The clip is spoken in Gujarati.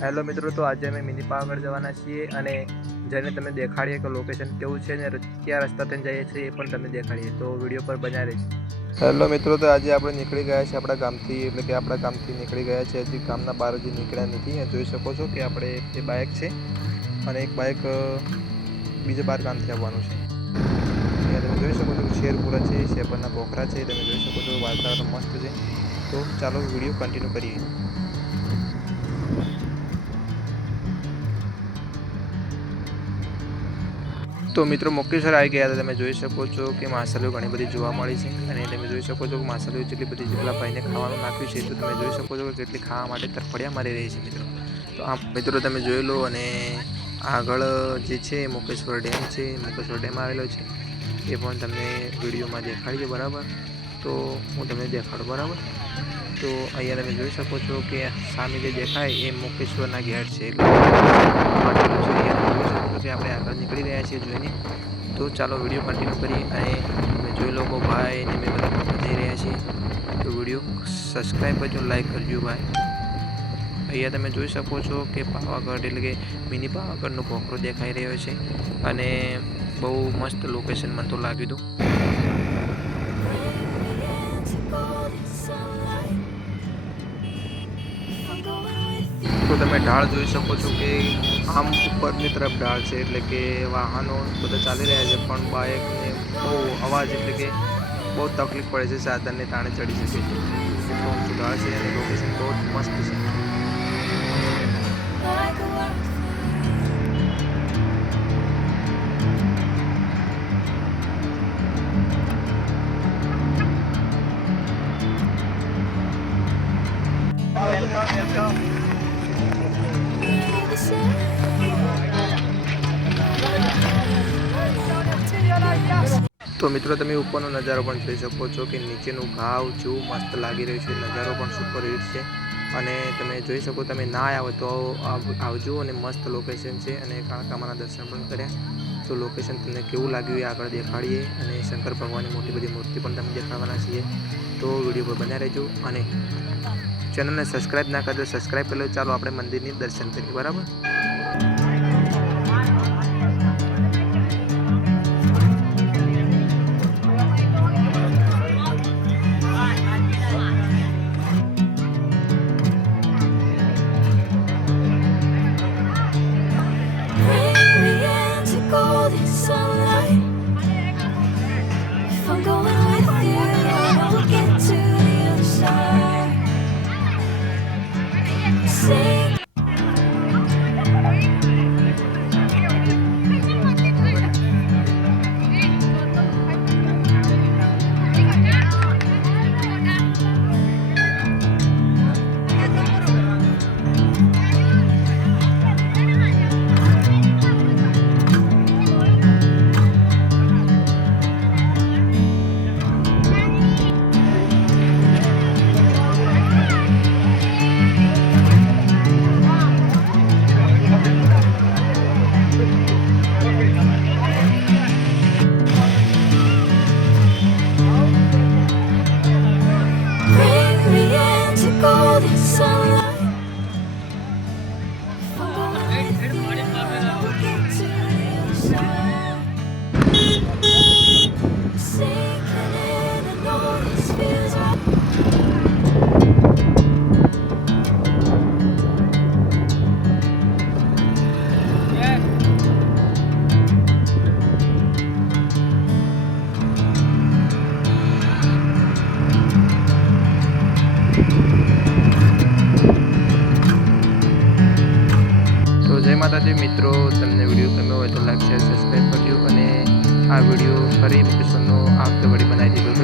હેલો મિત્રો, તો આજે અમે મિની પાવાગઢ જવાના છીએ અને જેને તમે દેખાડીએ કે લોકેશન કેવું છે ને ક્યાં રસ્તાથી જઈએ છીએ એ પણ તમે દેખાડીએ, તો વિડીયો પર બન્યા રહેજો. હેલો મિત્રો, તો આજે આપણે નીકળી ગયા છે આપણા ગામથી, એટલે કે આપણા ગામથી નીકળી ગયા છે. હજી ગામના બહાર હજી નીકળ્યા નથી. જોઈ શકો છો કે આપણે એ બાઇક છે અને એક બાઇક બીજા 12 ગામથી આવવાનું છે. અહીંયા તમે જોઈ શકો છો કે શેરપુરા છે, શેપરના પોખરા છે. તમે જોઈ શકો છો વાતાવરણ મસ્ત છે. તો ચાલો વિડીયો કન્ટિન્યુ કરીએ. તો મિત્રો મોકેશ્વર આવી ગયા હતા. તમે જોઈ શકો છો કે માછલીઓ ઘણી બધી જોવા મળી છે અને તમે જોઈ શકો છો કે માછલીઓ જેટલી બધી જેટલા ભાઈને ખાવાનું નાખ્યું છે, તો તમે જોઈ શકો છો કે કેટલી ખાવા માટે તરફડિયા મારી રહી છે મિત્રો. તો આ મિત્રો તમે જોઈ લો. અને આગળ જે છે મોકેશ્વર ડેમ છે, મોકેશ્વર ડેમ આવેલો છે એ પણ તમને વિડીયોમાં દેખાડીએ બરાબર. તો હું તમને દેખાડું બરાબર. તો અહીંયા તમે જોઈ શકો છો કે સામે જે દેખાય એ મોકેશ્વરના ગેટ છે. એટલે આપણે આગળ નીકળી રહ્યા છીએ જોઈને. તો ચાલો વિડીયો કન્ટિન્યુ કરીએ અને તમે જોઈ લો ભાઈ ને મેં બધા જઈ રહ્યા છીએ. તો વિડીયો સબસ્ક્રાઈબ કરજો, લાઈક કરજો ભાઈ. અહીંયા તમે જોઈ શકો છો કે પાવાગઢ એટલે કે મિની પાવાગઢનો પોખરો દેખાઈ રહ્યો છે અને બહુ મસ્ત લોકેશન મને તો લાગ્યું હતું. તો તમે ઢાળ જોઈ શકો છો કે આમ ઉપરની તરફ ઢાળ છે, એટલે કે વાહનો બધા ચાલી રહ્યા છે, પણ બાઇકને બહુ અવાજ એટલે કે બહુ તકલીફ પડે છે, સાધનને તાણે ચડી શકે છે. એટલું ઊંચું ઢાળ છે અને લોકેશન બહુ મસ્ત છે. તો મિત્રો તમે ઉપરનો નજારો પણ જોઈ શકો છો કે નીચેનું ઘાવ જેવું મસ્ત લાગી રહ્યું છે. નજારો પણ સુપર હિટ છે અને તમે જોઈ શકો, તમે ના આવો તો આવજો. અને મસ્ત લોકેશન છે અને કાળકામાના દર્શન પણ કર્યા. તો લોકેશન તમને કેવું લાગ્યું એ આગળ દેખાડીએ અને શંકર ભગવાનની મોટી બધી મૂર્તિ પણ તમને દેખાડવાના છીએ. તો વિડીયો પર બન્યા રહેજો અને ચેનલને સબસ્ક્રાઈબ ના કરજો, સબસ્ક્રાઈબ કરી લો. ચાલો આપણે મંદિરની દર્શન કરીએ બરાબર. માતાજી મિત્રો, તમને વિડીયો ગમ્યો હોય તો લાઈક, શેર, સબસ્ક્રાઈબ કરજો અને આ વિડીયો ફરી લોકેશનનો આ વખતે વળી બનાવી દીધો.